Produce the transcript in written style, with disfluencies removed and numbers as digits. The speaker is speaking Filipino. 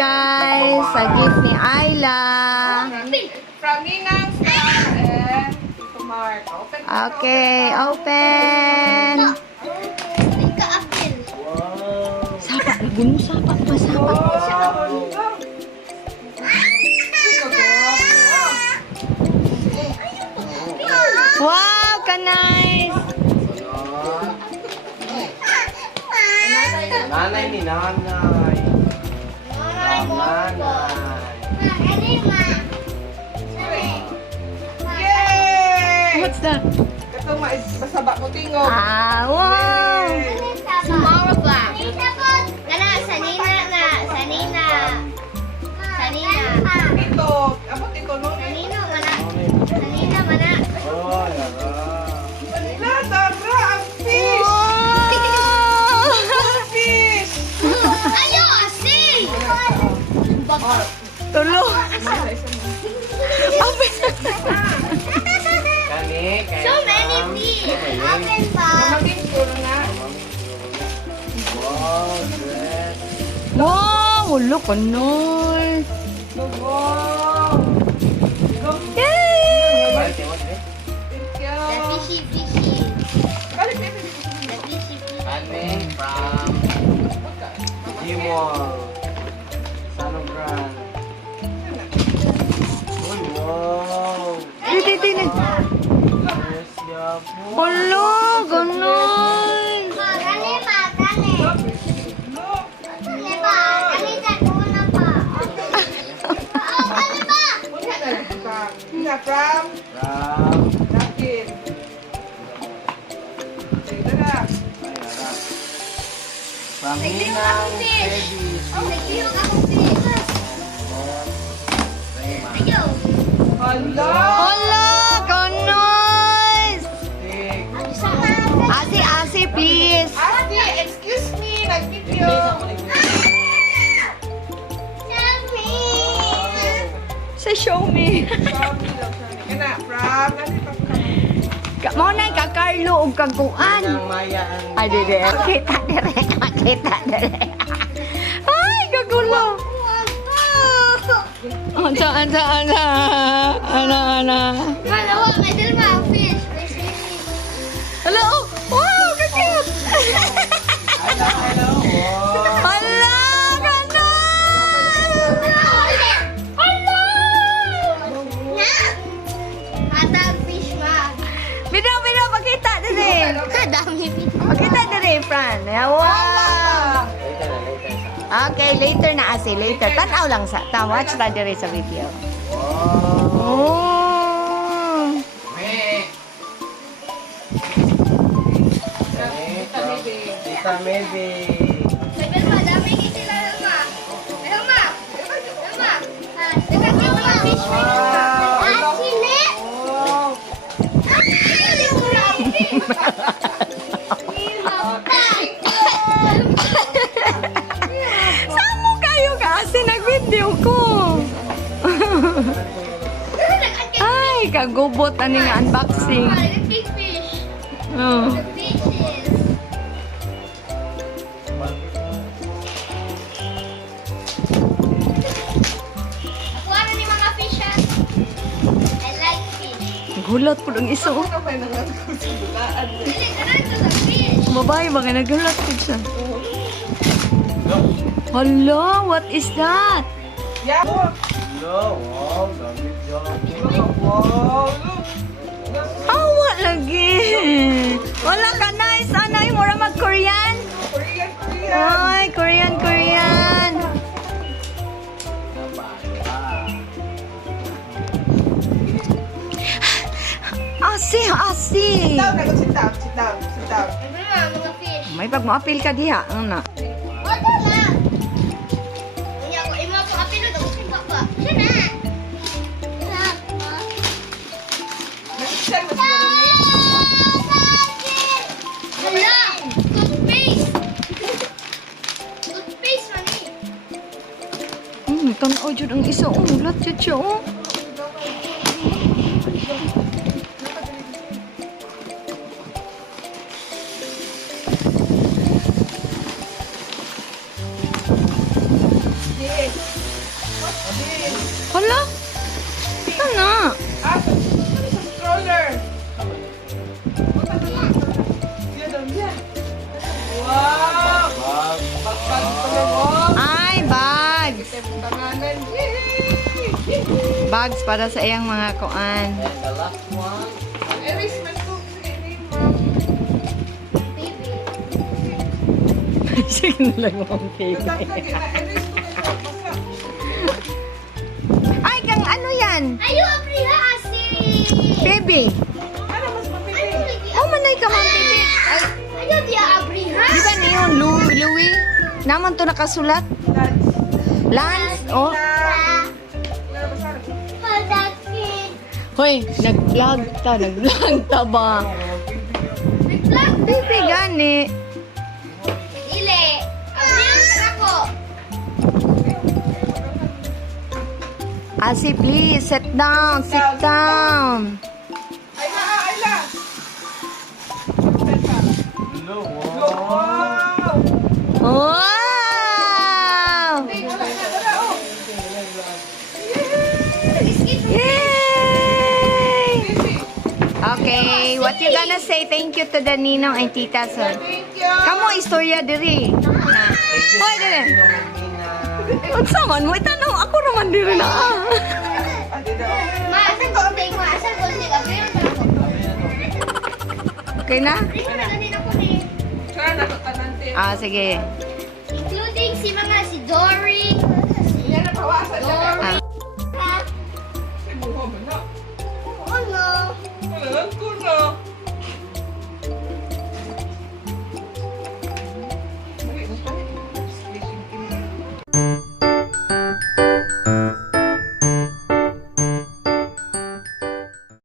guys, sa gift ni Ayla. From Ninang Star and Tito Mark. Open na, Okay, open. Ika-apil. Sapa, guno sapa, masapa. Wow, ka-nice. Nanay ni nanay. Nanay. Yay! What's that? Ito masaba mo tingog. Ah, wow. Tomorrow ba? Kana, sanina na. Sanina. Sanina. Dito. Abot ito no? Sanino, mana. Sanina, mana. Oh, yara. Nadara ang fish! Wow. Fish! Ayo, asin! Tulo. Open. Kani, kaya So many fish. Open ba? Maging puro na. Wow, dress. Wow, look, nice. Wow! Yay! Balik, tengok, eh. Thank you. The fishy. Balik, balik, balik. The fishy. Kani from Jimol. Sanogran. Uy, wow. Dito, dito. Dress niya po. Hello, ganun. Magani pa, gani. Look! Gani pa, gani sa tuna pa. Oh, gani pa. Muna na lang ito. Ina from From Rakin. Sige na. ay, yara. From Ninang Babies. Oh, nagtiyog akong fish. Ayo. Hello! Hello, ganun. Stick. Asi, please. Ate, excuse me. Nag-video. Say, show me. Kana, from ano pa ka? Mo na ka Carlo ug kaguan. Ninang Maya ang Ay, dede. Kita dire, kita dire. Ay, kagulo. Ana. Malawa, may dalma fish. Hello. Wow, ka-cute. hello. Wow. Hala, ganun. Atag fish ma. Bida, pakita dire. Kadami fish. Pakita dire, Fran. Wow. Later sa. Okay, later na asi, later. Tanaw lang sa. Watch na dire sa video. Wow. Oh. Me. Tita Maybe. Sabi ma, dami sila ma. Helma. Helma. Dapat yung mga fish mo. Ah, sili. Oh. Samo kayo kasi nag-video ko. Ay, kagubot ani nga unboxing. Big fish. Oh. The fishes. Ako ano ni mga fish ah? I like fish. Gulat po ng iso. Ano ba nang nagkusulaan? Dili, ganun ko sa fish. Babae ba nga nagulat po siya? Hala, what is that? Yeah. Hello. Wow. Gamit dyan. Wow. Look. Awa lagi. Wala ka nice. Anay, mura mag-Korean? Korean. Ay, Korean. Asi. Sit down. Sit down. Ano nga, mga fish. May pag mo-appeal ka diha. Ano na? Wala na. Kanya ko, imo ako apilo daw sa papa. Siya na. Nag-send mo siguro ni. Wala! Toothpaste! Toothpaste man eh. Tanaw dyan ang isa. Ulat dyan siya. Yes. bags para sa iyang mga kuan. And the last one. Aris, man ko. Sige, name mo. Baby. Sige na lang ang baby. Aris ko na ito. Basta. Ay, kang ano yan? Ayo, abriha asi. Baby. Ano mas mapili? Ano lagi? Oh, manay ka man, baby. Ay, Ayo, dia abriha. di ba niyon, Louis? Naman to nakasulat? Lunch. Lance, oh. Padaki. Hoy, nag-vlog ta ba? Nag-vlog. Baby, gani. Dili. Abriha ka ako. Asi, please, sit down, sit down. Ayla, Ayla. Hello, wow. Wow. Wow! Hey, wala na. Dala, oh. Biscuit. Yay! Easy. Okay, what you gonna say thank you to the ninong and tita so? Thank you. Kamo istorya diri. Na. Hoy dire. Unsa man mo itanong ako raman diri na. Ate daw. Ma, asan ko take ma? Asan ko take? Abriha ka ako. Okay na? Abriha na ganin ako ni. Sure, natutanan din. Ah, sige. Including si mga si Dory. Yan ang bawasan. Dory.